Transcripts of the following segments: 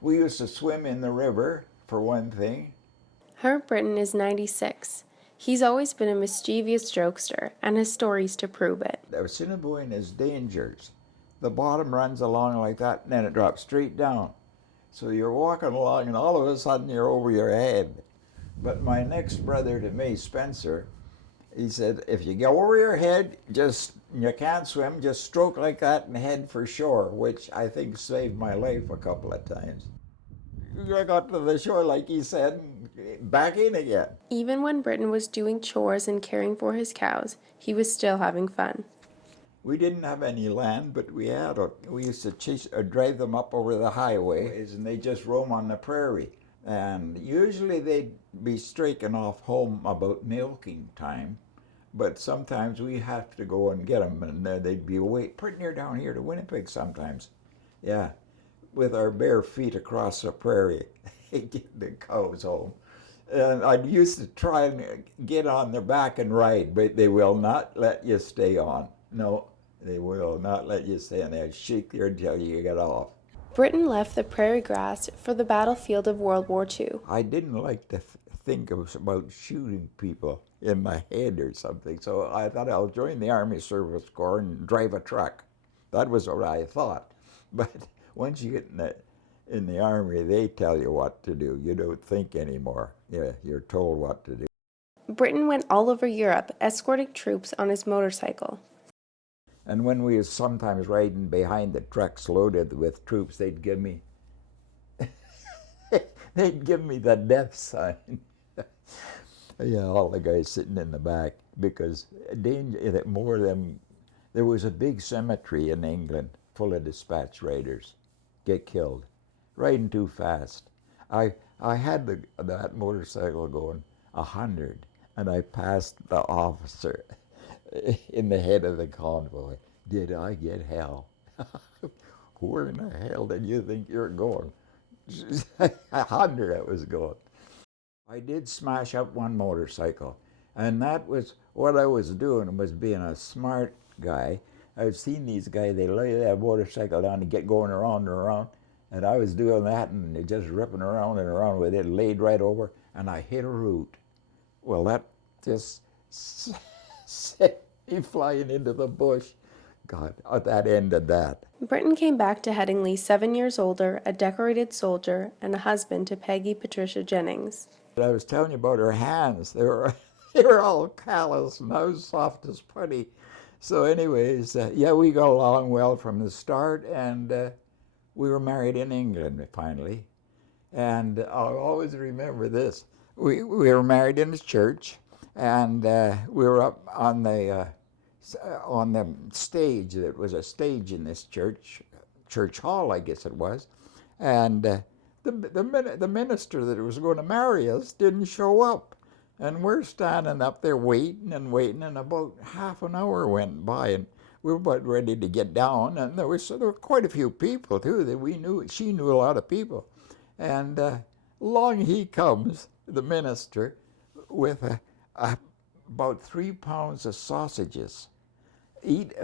We used to swim in the river, for one thing. Herb Britton is 96. He's always been a mischievous jokester and has stories to prove it. The Assiniboine is dangerous. The bottom runs along like that, and then it drops straight down. So you're walking along, and all of a sudden you're over your head. But my next brother to me, Spencer, he said, if you go over your head, you can't swim, just stroke like that and head for shore, which I think saved my life a couple of times. I got to the shore, like he said, back in again. Even when Britton was doing chores and caring for his cows, he was still having fun. We didn't have any land, but we used to drive them up over the highways, and they just roam on the prairie. And usually they'd be streaking off home about milking time, but sometimes we have to go and get them, and they'd be away pretty near down here to Winnipeg sometimes. Yeah, with our bare feet across the prairie, get the cows home. And I used to try and get on their back and ride, but they will not let you stay on. No, they will not let you stay on. They'll shake you until you get off. Britton left the prairie grass for the battlefield of World War II. I didn't like to think about shooting people in my head or something, so I thought I'll join the Army Service Corps and drive a truck. That was what I thought. But once you get in the Army, they tell you what to do. You don't think anymore. Yeah, you're told what to do. Britton went all over Europe, escorting troops on his motorcycle. And when we was sometimes riding behind the trucks loaded with troops, they'd give me the death sign. Yeah, all the guys sitting in the back, because more of them. There was a big cemetery in England full of dispatch riders get killed riding too fast. I had that motorcycle going 100, and I passed the officer in the head of the convoy. Did I get hell? Where in the hell did you think you're going? 100 I was going. I did smash up one motorcycle, and that was what I was doing, was being a smart guy. I've seen these guys, they lay that motorcycle down and get going around and around, and I was doing that and just ripping around and around with it, laid right over, and I hit a root. Well, that just sent me flying into the bush. God, that ended that. Britton came back to Headingley 7 years older, a decorated soldier, and a husband to Peggy Patricia Jennings. I was telling you about her hands. They were all callous, and I was soft as putty. So anyways, yeah, we got along well from the start, and we were married in England finally. And I'll always remember this. We were married in the church, and we were up on the stage. There was a stage in this church hall, I guess it was, and the minister that was going to marry us didn't show up, and we're standing up there waiting and waiting, and about half an hour went by, and we were about ready to get down, and there were quite a few people too that we knew. She knew a lot of people, and along he comes, the minister, with about 3 pounds of sausages.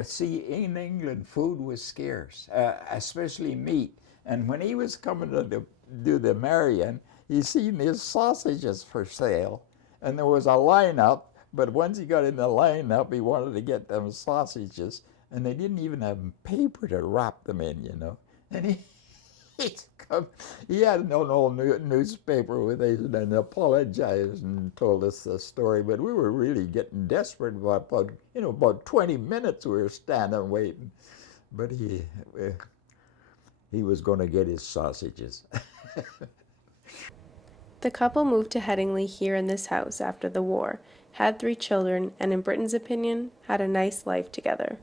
See, in England, food was scarce, especially meat. And when he was coming to do the marrying, he seen these sausages for sale, and there was a lineup. But once he got in the lineup, he wanted to get them sausages, and they didn't even have paper to wrap them in, you know. And he had no newspaper with it, and apologized and told us the story. But we were really getting desperate. About 20 minutes we were standing waiting. But he was going to get his sausages. The couple moved to Headingley here in this house after the war, had 3 children, and in Britton's opinion, had a nice life together.